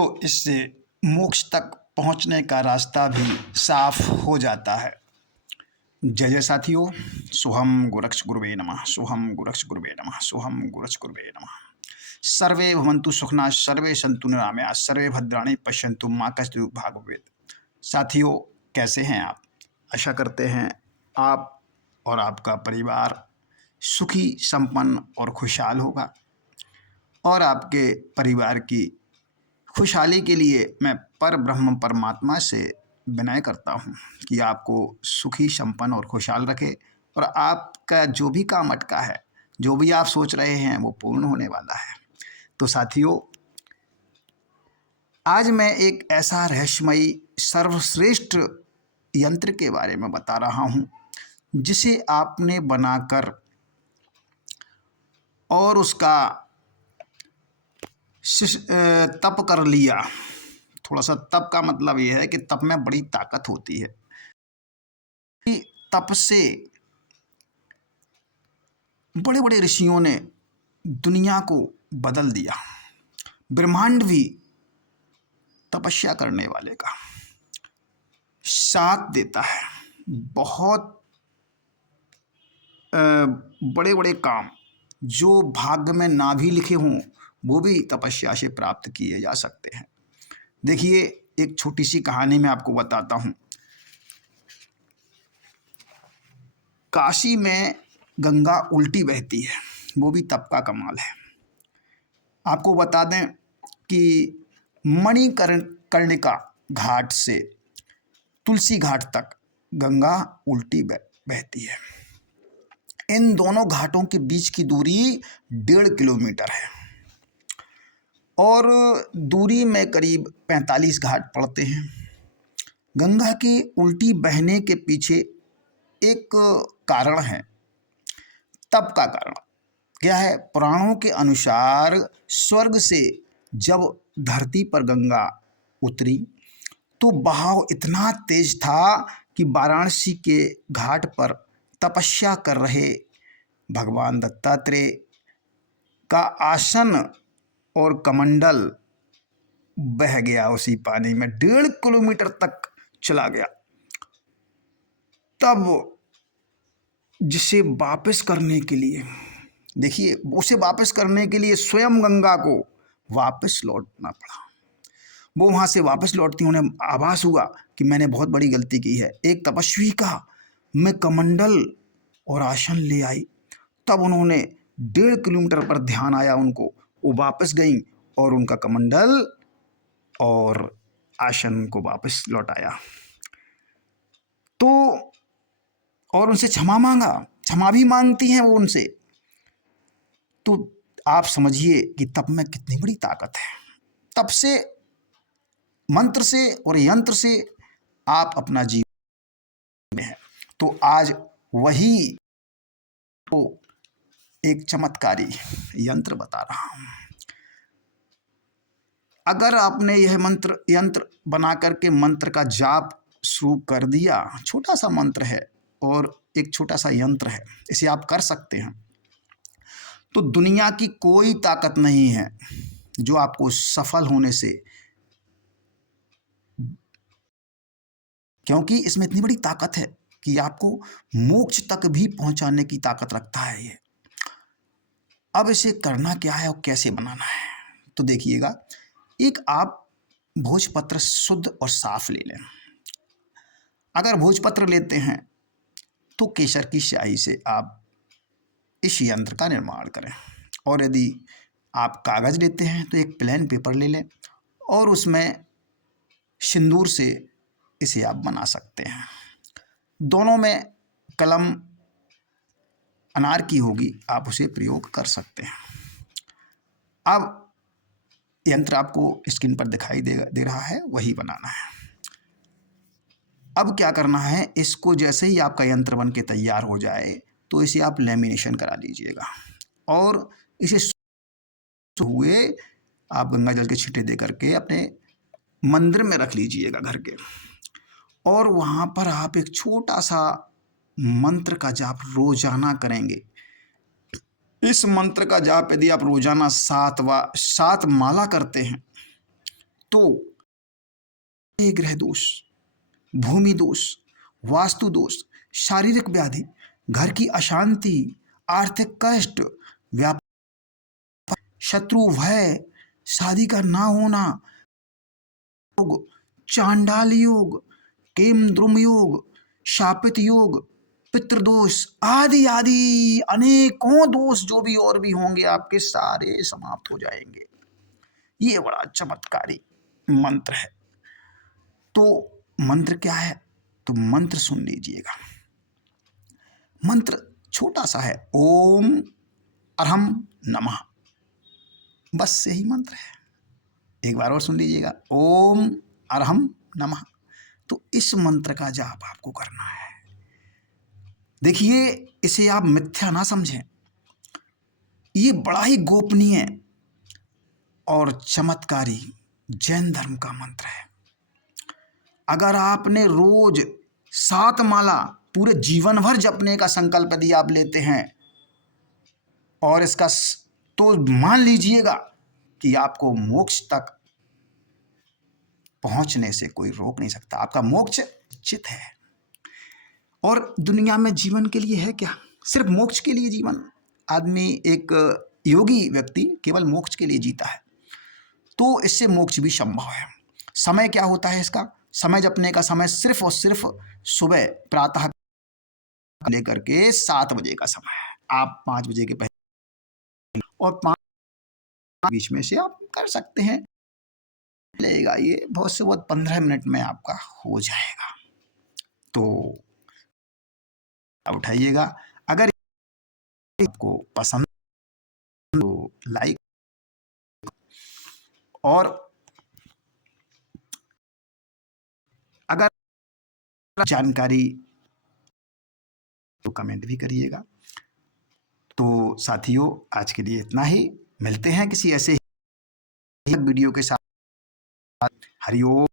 तो इससे मोक्ष तक पहुंचने का रास्ता भी साफ हो जाता है। जय जय साथियों, सोहम गुरक्ष गुरुवे नमः, सोहम गुरक्ष गुरुवे नमः, सोहम गुरक्ष गुरुवे नमः। सर्वे भवन्तु सुखना, सर्वे सन्तु निरामया, सर्वे भद्राणि पश्यन्तु मा कश्चित् भाग् भवेत्। साथियों, कैसे हैं आप? आशा करते हैं आप और आपका परिवार सुखी, संपन्न और खुशहाल होगा। और आपके परिवार की खुशहाली के लिए मैं पर ब्रह्म परमात्मा से विनय करता हूँ कि आपको सुखी, संपन्न और खुशहाल रखे और आपका जो भी काम अटका है, जो भी आप सोच रहे हैं, वो पूर्ण होने वाला है। तो साथियों, आज मैं एक ऐसा रहस्यमयी सर्वश्रेष्ठ यंत्र के बारे में बता रहा हूँ जिसे आपने बनाकर और उसका तप कर लिया। थोड़ा सा तप का मतलब यह है कि तप में बड़ी ताकत होती है। तप से बड़े बड़े ऋषियों ने दुनिया को बदल दिया। ब्रह्मांड भी तपस्या करने वाले का साथ देता है। बहुत बड़े बड़े काम जो भाग्य में ना भी लिखे हों, वो भी तपस्या से प्राप्त किए जा सकते हैं। देखिए, एक छोटी सी कहानी मैं आपको बताता हूँ। काशी में गंगा उल्टी बहती है, वो भी तप का कमाल है। आपको बता दें कि मणिकर्णिका घाट से तुलसी घाट तक गंगा उल्टी बहती है। इन दोनों घाटों के बीच की दूरी 1.5 किलोमीटर है और दूरी में करीब 45 घाट पड़ते हैं। गंगा की उल्टी बहने के पीछे एक कारण है, तप का कारण। क्या है? पुराणों के अनुसार स्वर्ग से जब धरती पर गंगा उतरी तो बहाव इतना तेज था कि वाराणसी के घाट पर तपस्या कर रहे भगवान दत्तात्रेय का आसन और कमंडल बह गया उसी पानी में, 1.5 किलोमीटर तक चला गया। तब जिसे वापस करने के लिए, देखिए, उसे वापस करने के लिए स्वयं गंगा को वापस लौटना पड़ा। वो वहाँ से वापस लौटती उन्हें आभास हुआ कि मैंने बहुत बड़ी गलती की है। एक तपस्वी का मैं कमंडल और आसन ले आई। तब उन्होंने 1.5 किलोमीटर पर ध्यान आया उनको, वो वापस गई और उनका कमंडल और आसन को वापस लौटाया। तो और उनसे क्षमा मांगा, क्षमा भी मांगती हैं वो उनसे। तो आप समझिए कि तप में कितनी बड़ी ताकत है। तप से, मंत्र से और यंत्र से आप अपना जीवन में है। तो आज वही तो एक चमत्कारी यंत्र बता रहा हूं। अगर आपने यह यंत्र बना करके मंत्र का जाप शुरू कर दिया, छोटा सा मंत्र है और एक छोटा सा यंत्र है, इसे आप कर सकते हैं, तो दुनिया की कोई ताकत नहीं है जो आपको सफल होने से, क्योंकि इसमें इतनी बड़ी ताकत है कि आपको मोक्ष तक भी पहुंचाने की ताकत रखता है ये। अब इसे करना क्या है और कैसे बनाना है, तो देखिएगा। एक आप भोजपत्र शुद्ध और साफ ले लें। अगर भोजपत्र लेते हैं तो केसर की स्याही से आप इस यंत्र का निर्माण करें। और यदि आप कागज़ लेते हैं तो एक प्लेन पेपर ले लें और उसमें सिंदूर से इसे आप बना सकते हैं। दोनों में कलम अनार की होगी, आप उसे प्रयोग कर सकते हैं। अब यंत्र आपको स्क्रीन पर दिखाई दे रहा है, वही बनाना है। अब क्या करना है, इसको जैसे ही आपका यंत्र बन के तैयार हो जाए तो इसे आप लेमिनेशन करा लीजिएगा और इसे हुए आप गंगा जल के छींटे दे करके अपने मंदिर में रख लीजिएगा घर के। और वहाँ पर आप एक छोटा सा मंत्र का जाप रोजाना करेंगे। इस मंत्र का जाप यदि आप रोजाना 7 माला करते हैं तो ग्रह दोष, भूमि दोष, वास्तु दोष, शारीरिक व्याधि, घर की अशांति, आर्थिक कष्ट, व्यापार, शत्रु भय, शादी का ना होना, योग, चांडाल योग, केमद्रुम योग, शापित योग, पितृदोष आदि आदि अनेकों दोष जो भी और भी होंगे आपके सारे समाप्त हो जाएंगे। ये बड़ा चमत्कारी मंत्र है। तो मंत्र क्या है? तो मंत्र सुन लीजिएगा। मंत्र छोटा सा है, ओम अरहम नमः, बस यही मंत्र है। एक बार और सुन लीजिएगा, ओम अरहम नमः। तो इस मंत्र का जाप आपको करना है। देखिए, इसे आप मिथ्या ना समझें, ये बड़ा ही गोपनीय और चमत्कारी जैन धर्म का मंत्र है। अगर आपने रोज 7 माला पूरे जीवन भर जपने का संकल्प यदि आप लेते हैं और इसका तो मान लीजिएगा कि आपको मोक्ष तक पहुंचने से कोई रोक नहीं सकता। आपका मोक्ष निश्चित है। और दुनिया में जीवन के लिए है क्या? सिर्फ मोक्ष के लिए जीवन? आदमी, एक योगी व्यक्ति केवल मोक्ष के लिए जीता है, तो इससे मोक्ष भी संभव है। समय क्या होता है इसका? समय जपने का समय सिर्फ और सिर्फ सुबह प्रातः लेकर के 7 बजे का समय है। आप 5 बजे के पहले और 5 बीच में से आप कर सकते हैं। लगेगा ये बहुत से बहुत 15 मिनट में आपका हो जाएगा। तो उठाइएगा। अगर आपको पसंद तो लाइक और अगर जानकारी तो कमेंट भी करिएगा। तो साथियों, आज के लिए इतना ही। मिलते हैं किसी ऐसे वीडियो के साथ। हरिओम।